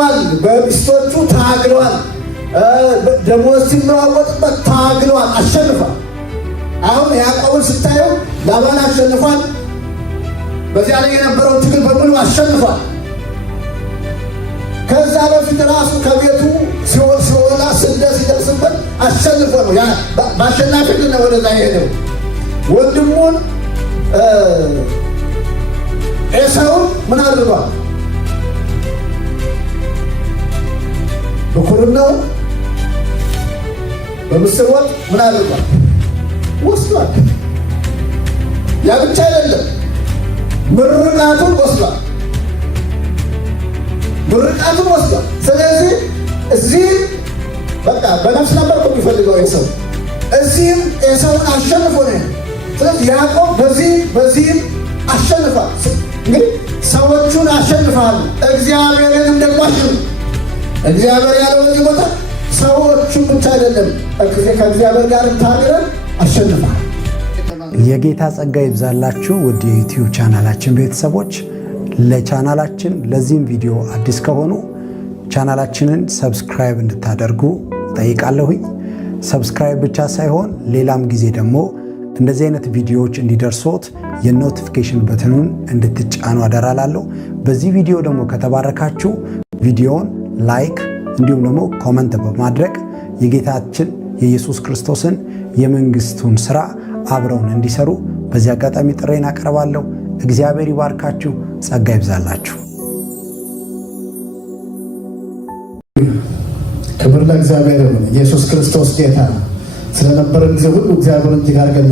ታግሏል። በሚስቶቹ ታግሏል። ደሞዝ ሲለዋወጥበት ታግሏል። አሸንፏል። አሁን ያዕቆብን ስታየው ላባን አሸንፏል። በዚያ ላይ የነበረውን ትግል በሙሉ አሸንፏል። ከዛ በፊት ራሱ ከቤቱ ሲወላ ስደት ሲደርስበት አሸንፎ ነው። በአሸናፊነት ነው ወደዛ የሄደው። ወንድሙን ኤሳውን ምን አድርጓል? ብኩርናውን በምስር ወጥ ምን አድርጓል? ወስዷል። ያ ብቻ አይደለም፣ ምርቃቱን ወስዷል። ምርቃቱን ወስዷል። ስለዚህ እዚህ በቃ በነፍስ ነበር የሚፈልገው ኤሳው፣ እዚህም ኤሳውን አሸንፎ ነው። ስለዚህ ያዕቆብ በዚህም አሸንፏል። እንግዲህ ሰዎቹን አሸንፈዋል፣ እግዚአብሔርንም ደግሞ አሸንፏል። እግዚአብሔር ያለው በዚህ ቦታ ሰዎቹን ብቻ አይደለም፣ ከእግዚአብሔር ጋር ታግረን አሸንፏል። የጌታ ጸጋ ይብዛላችሁ ውድ የዩቲዩብ ቻናላችን ቤተሰቦች። ለቻናላችን ለዚህም ቪዲዮ አዲስ ከሆኑ ቻናላችንን ሰብስክራይብ እንድታደርጉ ጠይቃለሁኝ። ሰብስክራይብ ብቻ ሳይሆን ሌላም ጊዜ ደግሞ እንደዚህ አይነት ቪዲዮዎች እንዲደርሶት የኖቲፊኬሽን በትኑን እንድትጫኑ አደራላለሁ። በዚህ ቪዲዮ ደግሞ ከተባረካችሁ ቪዲዮውን ላይክ እንዲሁም ደግሞ ኮመንት በማድረግ የጌታችን የኢየሱስ ክርስቶስን የመንግስቱን ስራ አብረውን እንዲሰሩ በዚህ አጋጣሚ ጥሬን አቀርባለሁ። እግዚአብሔር ይባርካችሁ፣ ጸጋ ይብዛላችሁ። ክብር ለእግዚአብሔር ይሁን። ኢየሱስ ክርስቶስ ጌታ ነው። ስለነበረን ጊዜ ሁሉ እግዚአብሔርን እጅግ አድርገን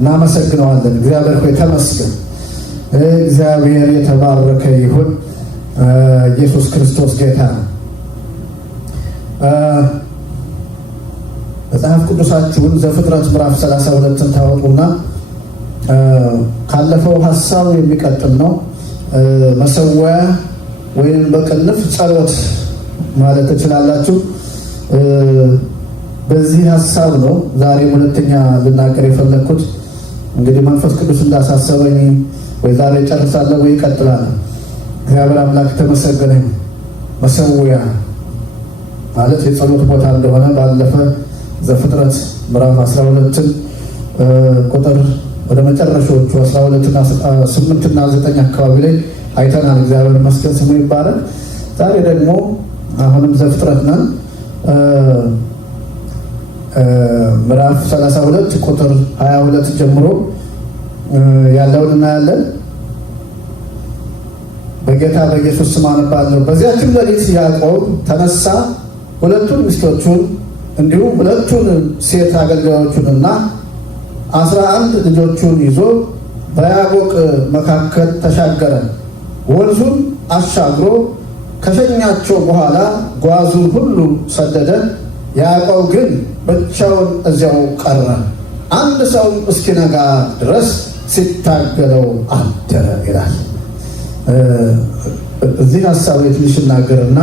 እናመሰግነዋለን። እግዚአብሔር ሆይ ተመስገን። እግዚአብሔር የተባረከ ይሁን። ኢየሱስ ክርስቶስ ጌታ ነው። መጽሐፍ ቅዱሳችሁን ዘፍጥረት ምዕራፍ 32ን ታወጡና ካለፈው ሐሳብ የሚቀጥል ነው። መሰዊያ ወይም በቅንፍ ጸሎት ማለት ትችላላችሁ። በዚህ ሐሳብ ነው ዛሬ ሁለተኛ ልናገር የፈለኩት። እንግዲህ መንፈስ ቅዱስ እንዳሳሰበኝ ወይ ዛሬ ጨርሳለሁ ወይ እቀጥላለሁ። እግዚአብሔር አምላክ ተመሰገነ። መሰዊያ ማለት የጸሎት ቦታ እንደሆነ ባለፈ ዘፍጥረት ምዕራፍ 12 ቁጥር ወደ መጨረሻዎቹ 12 እና 8 እና 9 አካባቢ ላይ አይተናል። እግዚአብሔር ይመስገን ስሙ ይባረክ። ዛሬ ደግሞ አሁንም ዘፍጥረት ነን። ምዕራፍ 32 ቁጥር 22 ጀምሮ ያለውን እናያለን። በጌታ በኢየሱስ ስም አነባለሁ። በዚያችም ሌሊት ያዕቆብ ተነሳ፣ ሁለቱን ሚስቶቹን እንዲሁም ሁለቱን ሴት አገልጋዮቹንና 11 ልጆቹን ይዞ በያቦቅ መካከል ተሻገረ። ወንዙን አሻግሮ ከሸኛቸው በኋላ ጓዙን ሁሉ ሰደደ። ያዕቆብ ግን ብቻውን እዚያው ቀረ፣ አንድ ሰው እስኪነጋ ድረስ ሲታገለው አደረ ይላል። እዚህ ሀሳብ ትንሽ እናገርና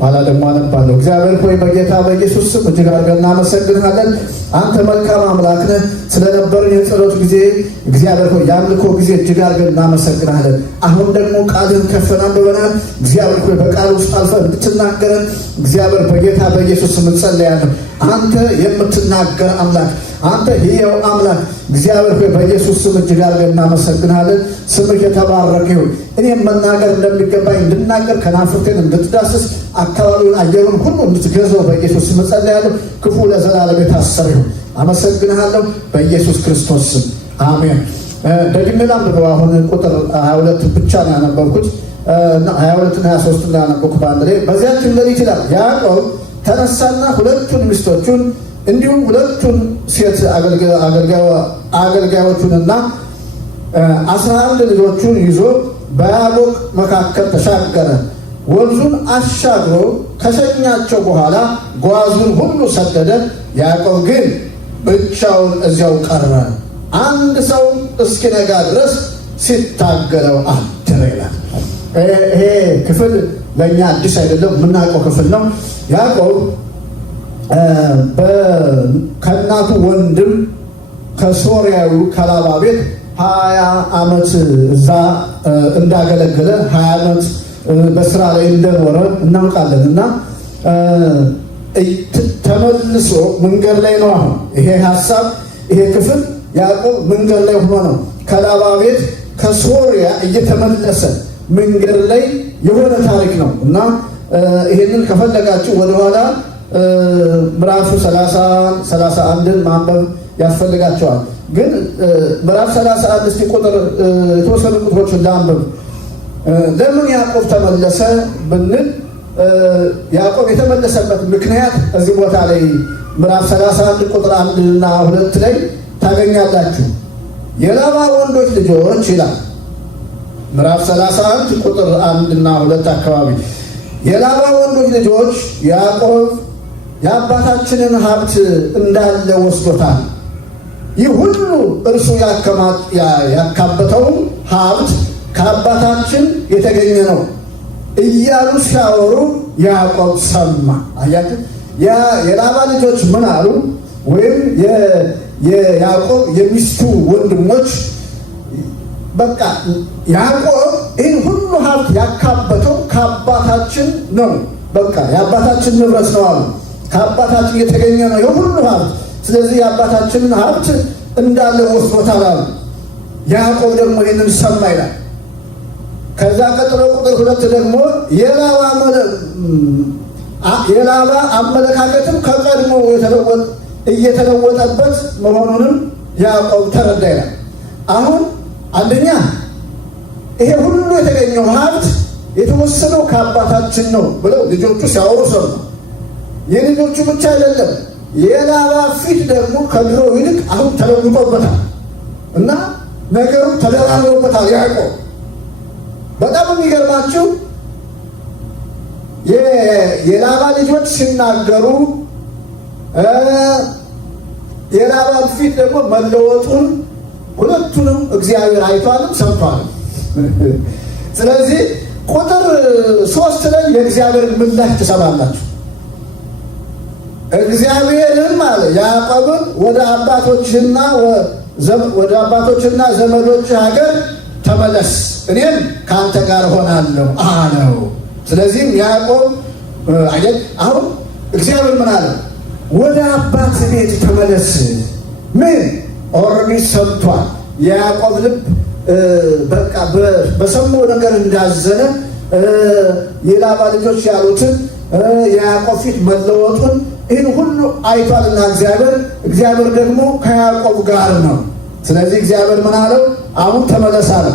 ኋላ ደግሞ አነባለሁ። እግዚአብሔር ሆይ በጌታ በኢየሱስ ስም እጅግ አድርገን እናመሰግንሃለን። አንተ መልካም አምላክ ነህ። ስለነበረን የጸሎት ጊዜ እግዚአብሔር ሆይ የአምልኮ ጊዜ እጅግ አድርገን እናመሰግንሃለን። አሁን ደግሞ ቃልህን ከፍተን አንብበናል። እግዚአብሔር ሆይ በቃል ውስጥ አልፈን እንድትናገረን እግዚአብሔር በጌታ በኢየሱስ ስም እንጸልያለን። አንተ የምትናገር አምላክ፣ አንተ ሕያው አምላክ እግዚአብሔር ሆይ በኢየሱስ ስም እጅግ አድርገን እናመሰግንሃለን። ስምህ የተባረከ ይሁን። እኔም መናገር እንደሚገባኝ እንድናገር ከናፍርቴን እንድትዳስስ አካባቢውን አየሩን ሁሉ እንድትገዛው በኢየሱስ ስም እጸልያለሁ። ክፉ ለዘላለም የታሰረ ይሁን። አመሰግንሃለሁ በኢየሱስ ክርስቶስ ስም አሜን። ደግሜ ላንብበው። አሁን ቁጥር 22 ብቻ ነው ያነበብኩት። 22 እና 23 ነው ያነበብኩት በአንድ ላይ። በዚያችም ሌሊት ይላል ያዕቆብ ተነሳና ሁለቱን ሚስቶቹን እንዲሁም ሁለቱን ሴት አገልጋዮቹንና 11 ልጆቹን ይዞ በያቦቅ መካከል ተሻገረ። ወንዙን አሻግሮ ከሸኛቸው በኋላ ጓዙን ሁሉ ሰደደ። ያዕቆብ ግን ብቻውን እዚያው ቀረ፣ አንድ ሰው እስኪነጋ ድረስ ሲታገለው አደረ ይላል። ይሄ ክፍል ለእኛ አዲስ አይደለም፣ የምናውቀው ክፍል ነው። ያዕቆብ ከእናቱ ወንድም ከሶርያዊ ከላባ ቤት 20 ዓመት እዛ እንዳገለገለ 20 ዓመት በስራ ላይ እንደኖረ እናውቃለን። እና ተመልሶ መንገድ ላይ ነው። አሁን ይሄ ሀሳብ ይሄ ክፍል ያዕቆብ መንገድ ላይ ሆኖ ነው ከላባ ቤት ከሶርያ እየተመለሰ መንገድ ላይ የሆነ ታሪክ ነው። እና ይሄንን ከፈለጋችሁ ወደኋላ ምዕራፍ 31ን ማንበብ ያስፈልጋቸዋል። ግን ምዕራፍ 31 እስቲ ቁጥር የተወሰኑ ቁጥሮችን ላንብብ። ለምን ያዕቆብ ተመለሰ ብንል ያዕቆብ የተመለሰበት ምክንያት እዚህ ቦታ ላይ ምዕራፍ 31 ቁጥር 1 እና 2 ላይ ታገኛላችሁ። የላባ ወንዶች ልጆች ይላል። ምዕራፍ 31 ቁጥር 1 እና 2 አካባቢ የላባ ወንዶች ልጆች ያዕቆብ የአባታችንን ሀብት እንዳለ ወስዶታል፣ ይህ ሁሉ እርሱ ያካበተውም ሀብት ከአባታችን የተገኘ ነው እያሉ ሲያወሩ ያዕቆብ ሰማ። አያችሁ፣ የላባ ልጆች ምን አሉ? ወይም የያዕቆብ የሚስቱ ወንድሞች በቃ ያዕቆብ ይህን ሁሉ ሀብት ያካበተው ከአባታችን ነው፣ በቃ የአባታችን ንብረት ነው አሉ። ከአባታችን የተገኘ ነው ይህ ሁሉ ሀብት፣ ስለዚህ የአባታችንን ሀብት እንዳለ ወስዶታል አሉ። ያዕቆብ ደግሞ ይህንን ሰማ ይላል። ከዛ ቀጥሎ ቁጥር 2 ደግሞ የላባ አመለካከትም ከቀድሞ እየተለወጠበት መሆኑንም ያዕቆብ ተረዳ ይላል። አሁን አንደኛ ይሄ ሁሉ የተገኘው ሀብት የተወሰነው ከአባታችን ነው ብለው ልጆቹ ሲያወሩ ሰሙ። የልጆቹ ብቻ አይደለም፣ የላባ ፊት ደግሞ ከድሮ ይልቅ አሁን ተለውጦበታል እና ነገሩ ተደራርቦበታል። ያዕቆብ በጣም የሚገርማችሁ የላባ ልጆች ሲናገሩ የላባ ፊት ደግሞ መለወጡን ሁለቱንም እግዚአብሔር አይቷልም ሰምቷልም። ስለዚህ ቁጥር 3 ላይ የእግዚአብሔርን ምላሽ ትሰማላችሁ። እግዚአብሔርም አለ ያዕቆብን ወደ አባቶችና ዘመዶች ሀገር ተመለስ፣ እኔም ከአንተ ጋር ሆናለሁ አለው። ስለዚህም ያዕቆብ አሁን እግዚአብሔር ምን አለ? ወደ አባት ቤት ተመለስ። ምን ኦልሬዲ ሰምቷል። የያዕቆብ ልብ በቃ በሰማው ነገር እንዳዘነ የላባ ልጆች ያሉትን የያዕቆብ ፊት መለወጡን ይህን ሁሉ አይቷልና እግዚአብሔር ደግሞ ከያዕቆብ ጋር ነው። ስለዚህ እግዚአብሔር ምን አለው? አሁን ተመለስ አለ።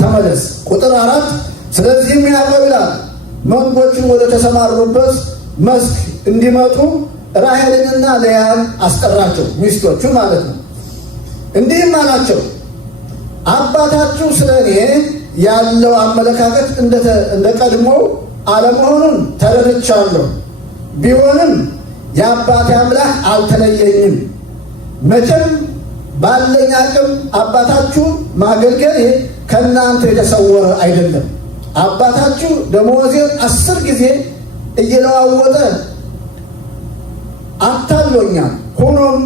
ተመለስ። ቁጥር 4 ስለዚህም ያዕቆብ ይላል መንጎችን ወደ ተሰማሩበት መስክ እንዲመጡ ራሔልንና ልያን አስጠራቸው፣ ሚስቶቹ ማለት ነው። እንዲህም አላቸው፣ አባታችሁ ስለ እኔ ያለው አመለካከት እንደ ቀድሞው አለመሆኑን ተረድቻለሁ። ቢሆንም የአባቴ አምላክ አልተለየኝም። መቼም ባለኝ አቅም አባታችሁ ማገልገል ከእናንተ የተሰወረ አይደለም። አባታችሁ ደመወዜን 10 ጊዜ እየለዋወጠ አታሎኛል። ሆኖም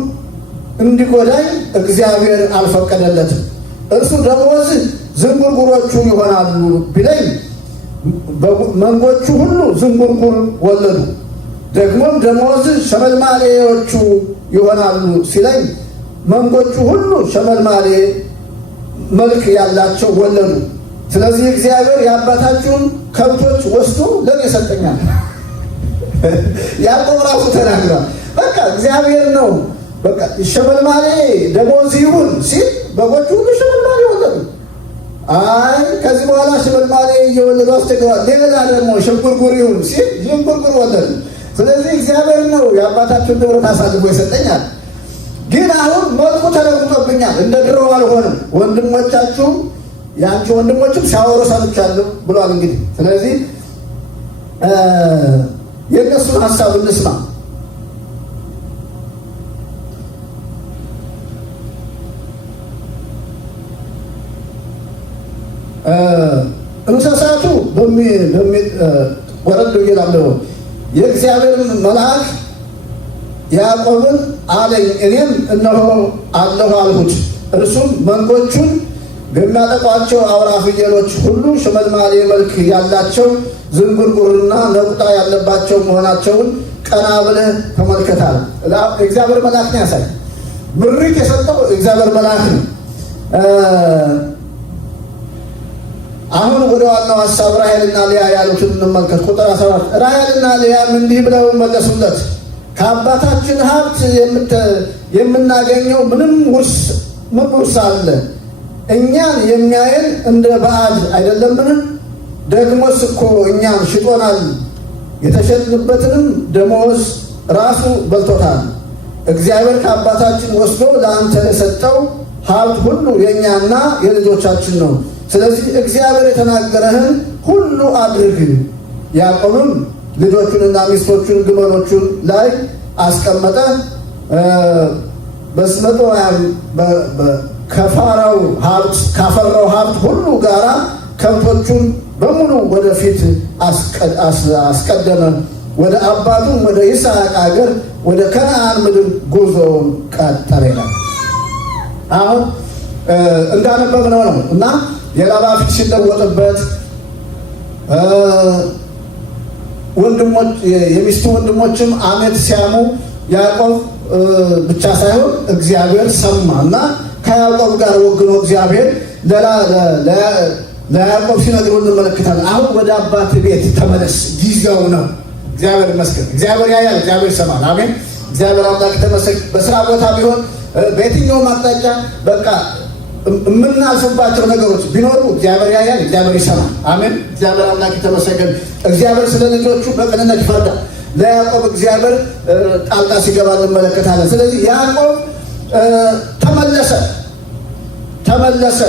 እንዲጎዳኝ እግዚአብሔር አልፈቀደለትም። እርሱ ደመወዝ ዝንጉርጉሮቹ ይሆናሉ ቢለኝ መንጎቹ ሁሉ ዝንጉርጉር ወለዱ። ደግሞም ደመወዝ ሸመልማሌዎቹ ይሆናሉ ሲለኝ መንጎቹ ሁሉ ሸመልማሌ መልክ ያላቸው ወለዱ። ስለዚህ እግዚአብሔር የአባታችሁን ከብቶች ወስዶ ለምን ይሰጠኛል? ያዕቆብ ራሱ ተናግሯል። በቃ እግዚአብሔር ነው በቃ ሸመልማሌ ደመወዝ ይሁን ሲል በጎቹ ሁሉ ሸመልማሌ ወለዱ። አይ ከዚህ በኋላ ሸመልማሌ እየወለዱ አስቸግረዋል፣ ሌላ ደግሞ ሽንጉርጉር ይሁን ሲል ሽንጉርጉር ወለዱ። ስለዚህ እግዚአብሔር ነው የአባታችሁን ንብረት አሳልፎ ይሰጠኛል። ግን አሁን መልኩ ተለውጦብኛል፣ እንደ ድሮ አልሆንም። ወንድሞቻችሁም የአንቺ ወንድሞችም ሲያወሩ ሰምቻለሁ ብሏል። እንግዲህ ስለዚህ የእነሱን ሀሳብ እንስማ። እንስሳቱ ወረድ ይላለው የእግዚአብሔር መልአክ ያዕቆብን አለኝ፣ እኔም እነሆ አለሁ አልሁት። እርሱም መንጎቹን የሚያጠቋቸው አውራ ፍየሎች ሁሉ ሽመልማሌ መልክ ያላቸው ዝንጉርጉርና ነቁጣ ያለባቸው መሆናቸውን ቀና ብለህ ተመልከታል። እግዚአብሔር መልአክ ነው ያሳይ። ምሪት የሰጠው እግዚአብሔር መልአክ ነው። አሁን ወደ ዋናው ሐሳብ ራሔልና ልያ ያሉትን እንመልከት። ቁጥር 14 ራሔልና ልያም እንዲህ ብለው መለሱለት፣ ከአባታችን ሀብት የምናገኘው ምን ውርስ አለ? እኛን የሚያየን እንደ ባዕድ አይደለምን? ደግሞስ እኮ እኛን ሽጦናል፣ የተሸጥንበትንም ደመወዝ ራሱ በልቶታል። እግዚአብሔር ከአባታችን ወስዶ ለአንተ የሰጠው ሀብት ሁሉ የእኛና የልጆቻችን ነው። ስለዚህ እግዚአብሔር የተናገረህን ሁሉ አድርግ። ያዕቆብም ልጆቹንና ሚስቶቹን ግመሎቹን ላይ አስቀመጠ። ካፈራው ሀብት ሁሉ ጋራ ከብቶቹን በሙሉ ወደፊት አስቀደመ። ወደ አባቱም ወደ ይስሐቅ አገር ወደ ከነዓን ምድር ጉዞውን ቀጠለ ይላል። አሁን እንዳነበብነው ነው እና የላባ ፊት ሲለወጥበት የሚስቱ ወንድሞችም አመት ሲያሙ ያዕቆብ ብቻ ሳይሆን እግዚአብሔር ሰማ እና ከያዕቆብ ጋር ወግኖ እግዚአብሔር ለያዕቆብ ሲነግረው እንመለከታለን። አሁን ወደ አባት ቤት ተመለስ፣ ጊዜው ነው። እግዚአብሔር ይመስገን። እግዚአብሔር ያያል፣ እግዚአብሔር ይሰማል። አሜን። እግዚአብሔር አምላክ ተመሰገነ። በስራ ቦታ ቢሆን በየትኛውም አቅጣጫ በቃ የምናልፍባቸው ነገሮች ቢኖሩ እግዚአብሔር ያያል፣ እግዚአብሔር ይሰማል። አሜን። እግዚአብሔር አምላክ ተመሰገነ። እግዚአብሔር ስለ ልጆቹ በቅንነት ይፈርዳል። ለያዕቆብ እግዚአብሔር ጣልቃ ሲገባ እንመለከታለን። ስለዚህ ያዕቆብ ተመለሰ።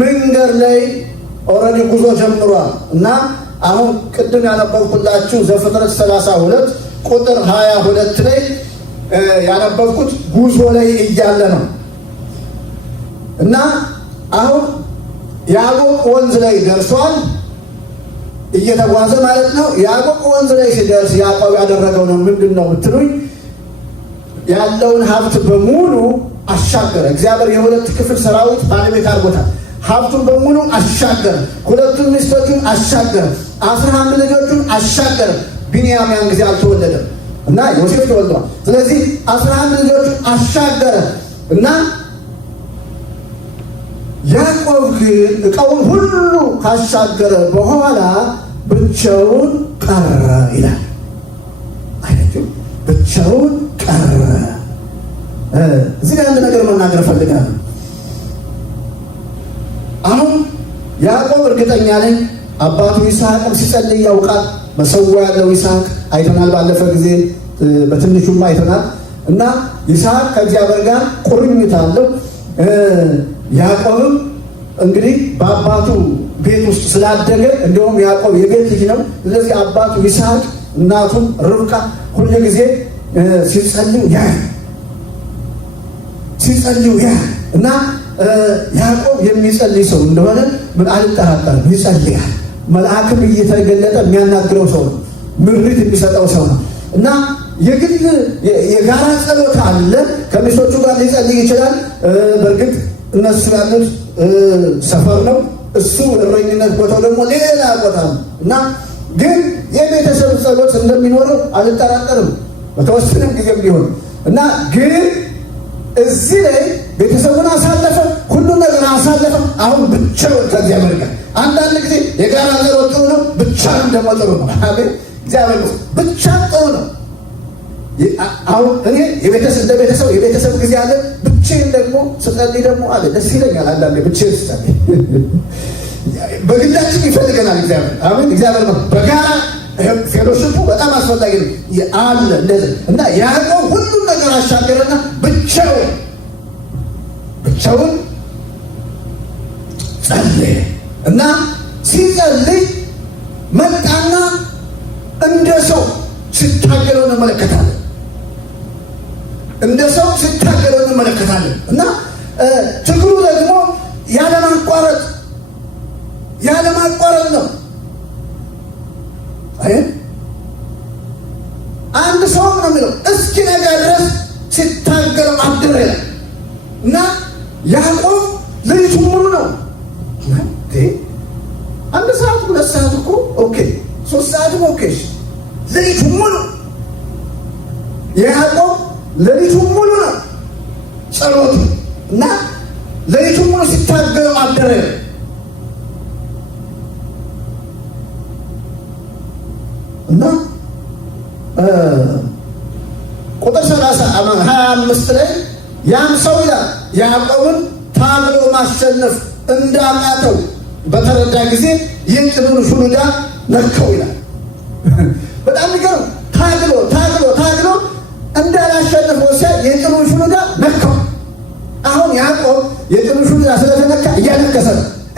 መንገድ ላይ ኦልሬዲ ጉዞ ጀምሯል እና አሁን ቅድም ያነበብኩላችሁ ዘፍጥረት 32 ቁጥር 22 ላይ ያነበብኩት ጉዞ ላይ እያለ ነው እና አሁን ያዕቆብ ወንዝ ላይ ደርሷል፣ እየተጓዘ ማለት ነው። ያዕቆብ ወንዝ ላይ ሲደርስ ያዕቆብ ያደረገው ነው ምንድን ነው ብትሉኝ፣ ያለውን ሀብት በሙሉ አሻገረ። እግዚአብሔር የሁለት ክፍል ሰራዊት ባለቤት አድርጎታል። ሀብቱን በሙሉ አሻገረ። ሁለቱን ሚስቶቹን አሻገረ። 11 ልጆቹን አሻገረ። ቢንያም ያን ጊዜ አልተወለደም እና ዮሴፍ ተወልዷል። ስለዚህ 11 ልጆቹን አሻገረ እና ያዕቆብ ግን ዕቃውን ሁሉ ካሻገረ በኋላ ብቻውን ቀረ ይላል። አይደል? ብቻውን ቀረ። እዚህ ላይ አንድ ነገር መናገር ፈልጋለሁ። አሁን ያዕቆብ እርግጠኛ ነኝ አባቱ ይስሐቅም ሲጸልይ ያውቃል። መሰዊያ ያለው ይስሐቅ አይተናል፣ ባለፈ ጊዜ በትንሹም አይተናል እና ይስሐቅ ከእግዚአብሔር ጋር ቁርኝት አለው። ያዕቆብም እንግዲህ በአባቱ ቤት ውስጥ ስላደገ እንዲሁም ያዕቆብ የቤት ልጅ ነው። ስለዚህ አባቱ ይስሐቅ እናቱም ርብቃ ሁሉ ጊዜ ሲጸልዩ ያ እና ያዕቆብ የሚጸልይ ሰው እንደሆነ ምን አልጠራጠርም። ይጸልያል። መልአክም እየተገለጠ የሚያናግረው ሰው ነው። ምሪት የሚሰጠው ሰው ነው እና የግል የጋራ ጸሎት አለ። ከሚስቶቹ ጋር ሊጸልይ ይችላል። በእርግጥ እነሱ ያሉት ሰፈር ነው፣ እሱ እረኝነት ቦታው ደግሞ ሌላ ቦታ ነው እና ግን የቤተሰብ ጸሎት እንደሚኖረው አልጠራጠርም፣ በተወሰነም ጊዜም ቢሆን እና ግን እዚህ ላይ ቤተሰቡን አሳለፈ፣ ሁሉም ነገር አሳለፈ። አሁን ብቻውን ከእግዚአብሔር ጋር። አንዳንድ ጊዜ የጋራ ጸሎት ጥሩ ነው፣ ብቻውን ደግሞ ጥሩ ነው። አሜን። እግዚአብሔር ብቻ ጥሩ ነው። አሁን እኔ የቤተሰብ ጊዜ አለ፣ ብቻዬን ደግሞ ስጸልይ ደግሞ አለ። ደስ ይለኛል። አንዳንዴ ብቻዬን ስጸልይ በግላችን ይፈልገናል እግዚአብሔር። አሜን። እግዚአብሔር ነው። በጋራ ፌሎሽፑ በጣም አስፈላጊ ነው አለ እንደዚህ እና ያዕቆብ ሁሉም ነገር አሻገረና ብቻውን ጸለየ እና ሲጸልይ መጣና እንደ ሰው ሲታገለው እንመለከታለን። እና ትግሉ ደግሞ ያለማቋረጥ ነው። አንድ ሰው ነው የሚለው እስኪ ነጋ ድረስ ሲታገለው አደረ ይላል እና ያዕቆብ ሌሊቱ ሌሊቱን ሙሉ ነው። አንድ ሰዓት 2 ሰዓት እኮ ኦኬ፣ 3 ሰዓትም ኦኬ። ሌሊቱን ሙሉ ያዕቆብ ሌሊቱን ሙሉ ነው ጸሎቱ እና ሌሊቱን ሙሉ ሲታገለው አደረ። እና ቁጥር 25 ላይ ያም ሰው ይላል ያዕቆብን ታግሎ ማሸነፍ እንዳቃተው በተረዳ ጊዜ የጭኑን ሹሉዳ ነካው ይላል። በጣም ይገርም። ታግሎ እንዳላሸነፈው ሲያ የጭኑን ሹሉዳ ነካው። አሁን ያዕቆብ የጭኑን ሹሉዳ ስለተነካ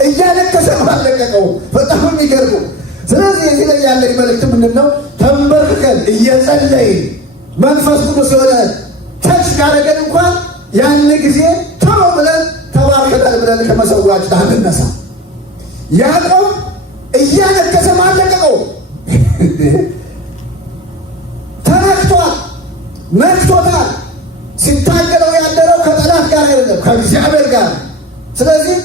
እያለቀሰ ነው አለቀቀው። በጣም የሚገርም። ስለዚህ እዚህ ላይ ያለኝ መልእክት ምንድን ነው? ተንበርክከን እየጸለይን መንፈስ ቅዱስ የሆነ ተች ካረገን እንኳን ያን ጊዜ ቶሎ ብለን ተባርከናል ብለን ከመሰዋችን አንነሳ። ያዕቆብ እያለቀሰ አለቀቀው። ተነክቷል፣ ነክቶታል። ሲታገለው ያደረው ከጠላት ጋር አይደለም ከእግዚአብሔር ጋር። ስለዚህ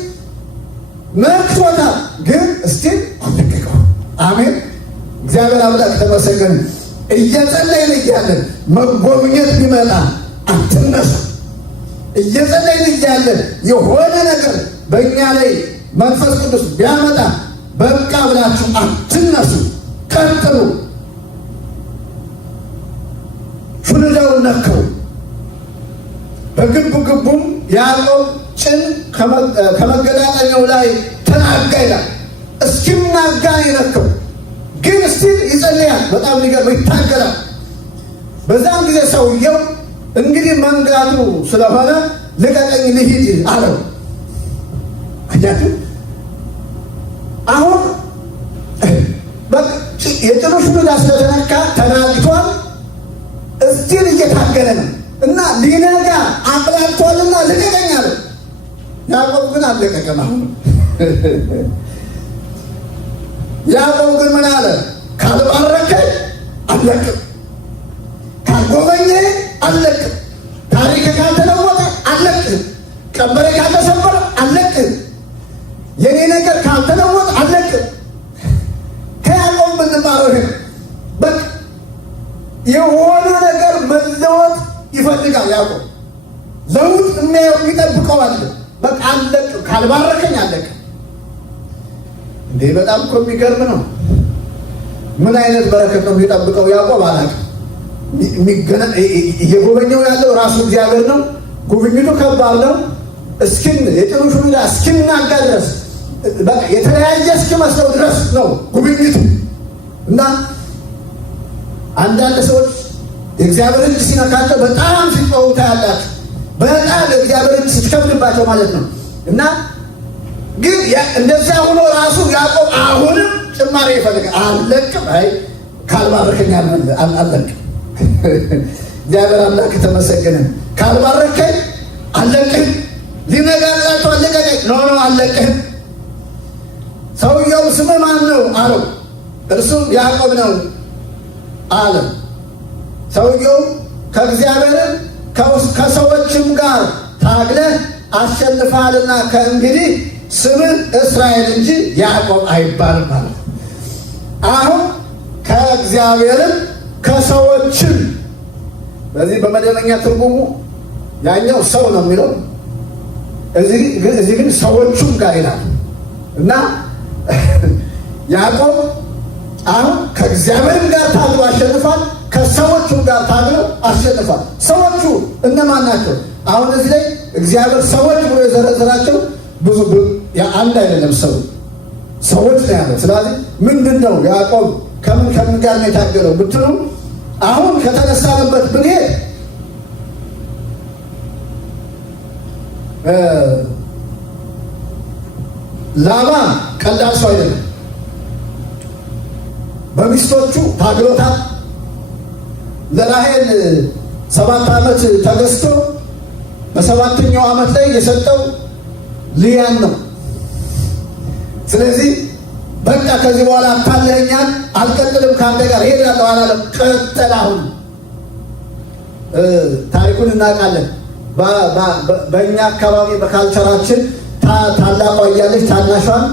ነክቶታል፣ ግን እስቲል አለቀቀው። አሜን። እግዚአብሔር አምላክ ተመሰገነ። እየጸለይን እያለን መጎብኘት ቢመጣ አትነሱ። እየጸለይን እያለን የሆነ ነገር በእኛ ላይ መንፈስ ቅዱስ ቢያመጣ በቃ ብላችሁ አትነሱ፣ ቀጥሉ። ሹልዳውን ነከው። በግቡም ያዕቆብ ጭን ከመገጣጠሚያው ላይ ተናጋ ይላል። እስኪናጋ ይነከው፣ ግን እስቲል ይጸልያል። በጣም ሊገርም ይታገላል። በዛም ጊዜ ሰውየው እንግዲህ መንጋቱ ስለሆነ ልቀቀኝ ልሂድ አለው። አያችሁ አሁን የጭኑ ሹሉዳ ስለተነካ ተናግቷል። እስቲል እየታገለ ነው እና ሊነጋ አቅላልቷልና ልቀቀኝ አለው። ያዕቆብ ግን አልለቀቀም። አሁን ያዕቆብ ግን ምን አለ? ካልባረከኝ አልለቅም፣ ካልጎበኘ አልለቅም፣ ታሪክ ካልተለወጠ አልለቅም፣ ቀንበሬ ካልተሰበረ አልለቅም፣ የኔ ነገር ካልተለወጠ አልለቅም። ከያዕቆብ የምንማረው ይሄ በቃ የሆነ ነገር መለወጥ ይፈልጋል። ያዕቆብ ለውጥ የሚጠብቀው አለ። በቃ አልለቅም፣ ካልባረከኝ አልለቅም። እንዴ በጣም እኮ የሚገርም ነው። ምን አይነት በረከት ነው የሚጠብቀው ያዕቆብ? አላውቅም። እየጎበኘው ያለው ራሱ እግዚአብሔር ነው። ጉብኝቱ ከባድ ነው። የጭኑ ሹሉዳ እስኪናጋ ድረስ በቃ የተለያየ እስኪመስለው ድረስ ነው ጉብኝቱ። እና አንዳንድ ሰዎች የእግዚአብሔር እጅ ሲነካቸው በጣም ሲጮሁ ታያላችሁ። በጣም የእግዚአብሔር እጅ ስትከብድባቸው ማለት ነው። እና ግን እንደዚያ ሆኖ ራሱ ያዕቆብ አሁንም ጭማሪ ይፈልጋል። አልለቅም፣ አይ ካልባረከኝ አልለቅም። እግዚአብሔር አምላክ ተመሰገነ። ካልባረከኝ አልለቅም፣ ሊነጋላቸው አልለቀቀኝ። ኖ አልለቅም። ሰውየው ስምህ ማን ነው አለው። እርሱም ያዕቆብ ነው አለ። ሰውየው ከእግዚአብሔርም ከሰዎችም ጋር ታግለህ አሸንፈሃልና ከእንግዲህ ስምህ እስራኤል እንጂ ያዕቆብ አይባልም ማለት። አሁን ከእግዚአብሔርም ከሰዎችም፣ በዚህ በመደበኛ ትርጉሙ ያኛው ሰው ነው የሚለው፣ እዚህ ግን ሰዎቹም ጋር ይላል እና ያዕቆብ አሁን ከእግዚአብሔርም ጋር ታግሎ አሸንፏል፣ ከሰዎቹም ጋር ታግሎ አሸንፏል። ሰዎቹ እነማን ናቸው? አሁን እዚህ ላይ እግዚአብሔር ሰዎች ብሎ የዘረዘራቸው ብዙ አንድ አይደለም፣ ሰዎች ነው ያለው። ስለዚህ ምንድን ነው ያዕቆብ ከምን ጋር ነው የታገለው ብትሉ አሁን ከተነሳንበት ብንሄድ ላባ ቀላል ሰው አይደለም። በሚስቶቹ ታግሎታል። ለራሔል 7 ዓመት ተገዝቶ በ7ኛው ዓመት ላይ የሰጠው ልያን ነው። ስለዚህ በቃ ከዚህ በኋላ አታለኸኛል፣ አልቀጥልም፣ ከአንተ ጋር ሄዳለሁ አላለም። ቀጠለ። አሁን ታሪኩን እናውቃለን። በእኛ አካባቢ በካልቸራችን ታላቋ እያለች ታናሿን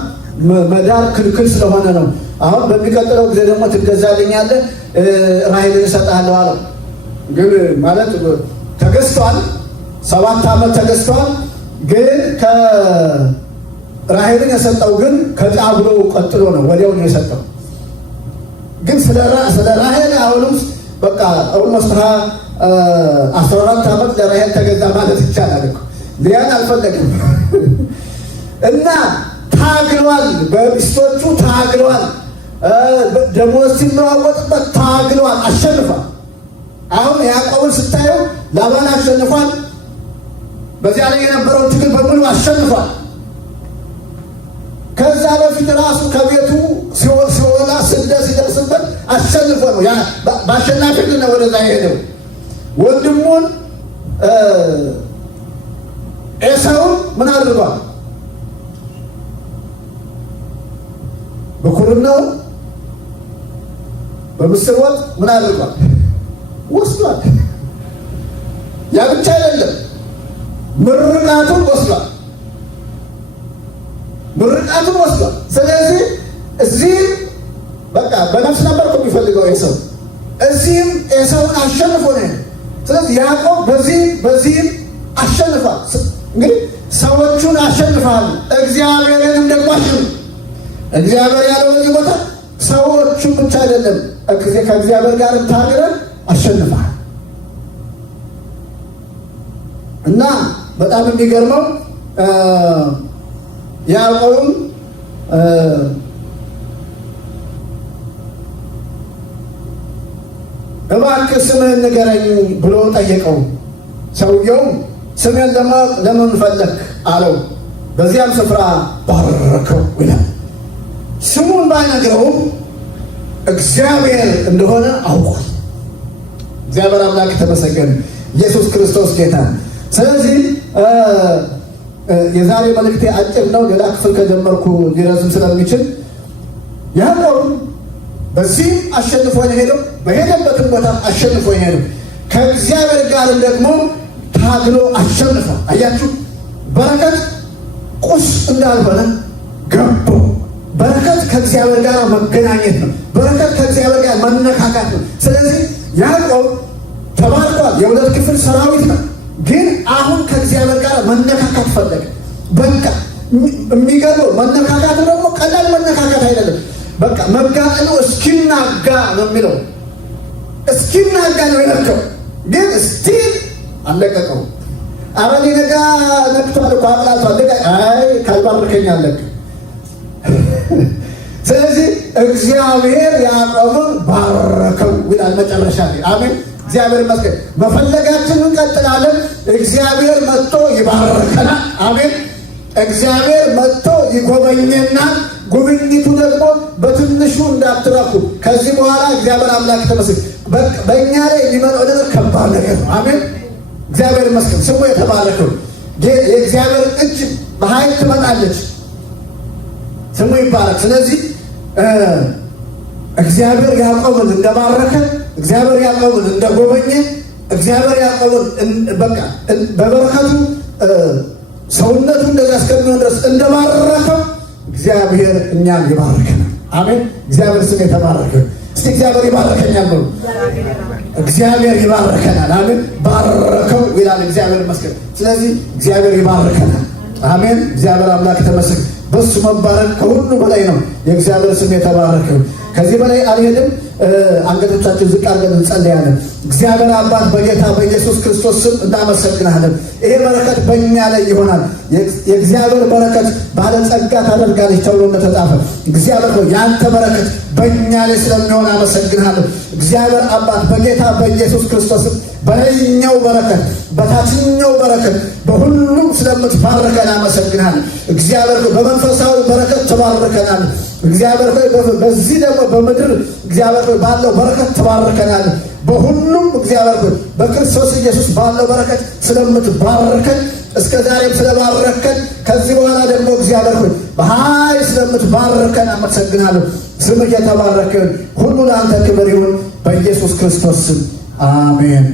መዳር ክልክል ስለሆነ ነው። አሁን በሚቀጥለው ጊዜ ደግሞ ትገዛልኛለህ፣ ራሔልን እሰጥሃለሁ አለው። ግን ማለት ተገዝቷል፣ 7 ዓመት ተገዝቷል። ግን ራሔልን የሰጠው ግን ከጫጉሎ ቀጥሎ ነው፣ ወዲያው ነው የሰጠው። ግን ስለ ራሔል አሁንም በቃ ኦልሞስት 14 ዓመት ለራሔል ተገዛ ማለት ይቻላል እኮ። ሊያን አልፈለግም እና ታግሏል፣ በሚስቶቹ ታግሏል፣ ደሞዝ ሲለዋወጥበት ታግሏል፣ አሸንፏል። አሁን ያዕቆብን ስታየው ላባን አሸንፏል፣ በዚያ ላይ የነበረውን ትግል በሙሉ አሸንፏል። ከዛ በፊት ራሱ ከቤቱ ሲወላ ስደት ሲደርስበት አሸንፎ ነው በአሸናፊነት ነው ወደዛ የሄደው። ወንድሙን ኤሳውን ምን አድርጓል? በኩርናው በምስር ወጥ ምን አድርጓል? ወስዷል። ያ ብቻ አይደለም፣ ምርቃቱን ወስዷል። ስለዚህ እዚህ በቃ በነፍስ ነበር እኮ የሚፈልገው ኤሳው፣ እዚህም ኤሳውን አሸንፎ ነው። ስለዚህ ያዕቆብ በዚህም አሸንፏል። እንግዲህ ሰዎቹን አሸንፋል፣ እግዚአብሔርንም ደግሞ አሸንፍ። እግዚአብሔር ያለው በዚህ ቦታ ሰዎቹን ብቻ አይደለም፣ ከእግዚአብሔር ጋር ታግረን አሸንፋል። እና በጣም የሚገርመው ያዕቆብም እባክህ ስምህን ንገረኝ ብሎ ጠየቀው። ሰውየውም ስምህን ለምን ፈለክ አለው። በዚያም ስፍራ ባረከው ይላል። ስሙን ባይነግረውም እግዚአብሔር እንደሆነ አውቋል። እግዚአብሔር አምላክ ተመሰገነ። ኢየሱስ ክርስቶስ ጌታ። ስለዚህ የዛሬ መልእክቴ አጭር ነው። ሌላ ክፍል ከጀመርኩ ሊረዝም ስለሚችል ያዕቆብ በዚህም አሸንፎ ነው ሄደው፣ በሄደበትም ቦታ አሸንፎ ነው ሄደው። ከእግዚአብሔር ጋርም ደግሞ ታግሎ አሸንፏል። አያችሁ፣ በረከት ቁስ እንዳልሆነ ገቦ። በረከት ከእግዚአብሔር ጋር መገናኘት ነው። በረከት ከእግዚአብሔር ጋር መነካካት ነው። ስለዚህ ያዕቆብ ተባርኳል። የ2 ክፍል ሰራዊት ነው። ግን አሁን ከእግዚአብሔር ጋር መነካካት ፈለገ። በቃ የሚገርመው መነካካቱ ደግሞ ቀላል መነካካት አይደለም። በቃ መጋጠሉ እስኪናጋ ነው የሚለው፣ እስኪናጋ ነው የነካው። ግን ስቲል አለቀቀው። አረኔ ነጋ ነክቷል እኮ አቅላቷል። አይ ካልባርከኝ አለቅ። ስለዚህ እግዚአብሔር ያዕቆብን ባረከው ይላል መጨረሻ ላይ። አሜን። እግዚአብሔር ይመስገን። መፈለጋችንን እንቀጥላለን። እግዚአብሔር መጥቶ ይባርከናል። አሜን። እግዚአብሔር መጥቶ ይጎበኘናል። ጉብኝቱ ደግሞ በትንሹ እንዳትረኩ። ከዚህ በኋላ እግዚአብሔር አምላክ ተመስገን። በእኛ ላይ የሚመጣው ነገር ከባድ ነገር ነው። አሜን። እግዚአብሔር ይመስገን። ስሙ የተባረከው። የእግዚአብሔር እጅ በኃይል ትመጣለች። ስሙ ይባረክ። ስለዚህ እግዚአብሔር ያዕቆብን እንደባረከ፣ እግዚአብሔር ያዕቆብን እንደጎበኘ፣ እግዚአብሔር ያዕቆብን በቃ በበረከቱ ሰውነቱ እንደዛ እስከሚሆን ድረስ እንደባረከው እግዚአብሔር እኛን ይባርከናል። አሜን። እግዚአብሔር ስም የተባረከ። እስቲ እግዚአብሔር ይባርከኛል ብሎ እግዚአብሔር ይባርከናል። አሜን። ባረከው ይላል። እግዚአብሔር ይመስገን። ስለዚህ እግዚአብሔር ይባርከናል። አሜን። እግዚአብሔር አምላክ ተመስገን። በሱ መባረክ ከሁሉ በላይ ነው። የእግዚአብሔር ስም የተባረከ። ከዚህ በላይ አልሄድም። አንገቶቻችን ዝቅ አድርገን እንጸልያለን። እግዚአብሔር አባት በጌታ በኢየሱስ ክርስቶስ ስም እናመሰግናለን። ይሄ በረከት በእኛ ላይ ይሆናል። የእግዚአብሔር በረከት ባለጸጋ ታደርጋለች ተብሎ እንደተጻፈ እግዚአብሔር ሆይ የአንተ በረከት በእኛ ላይ ስለሚሆን አመሰግናለሁ። እግዚአብሔር አባት በጌታ በኢየሱስ ክርስቶስ ስም በላይኛው በረከት በታችኛው በረከት በሁሉም ስለምትባርከን አመሰግናለሁ። እግዚአብሔር በመንፈሳዊ በረከት ትባርከናል። እግዚአብሔር በዚህ ደግሞ በምድር እግዚአብሔር ባለው በረከት ትባርከናል። በሁሉም እግዚአብሔር በክርስቶስ ኢየሱስ ባለው በረከት ስለምትባርከን እስከ ዛሬም ስለባረከን ከዚህ በኋላ ደግሞ እግዚአብሔር ሆይ በኃይል ስለምትባርከን አመሰግናለሁ። ስምህ የተባረከ ሁሉ ለአንተ ክብር ይሁን በኢየሱስ ክርስቶስ ስም አሜን።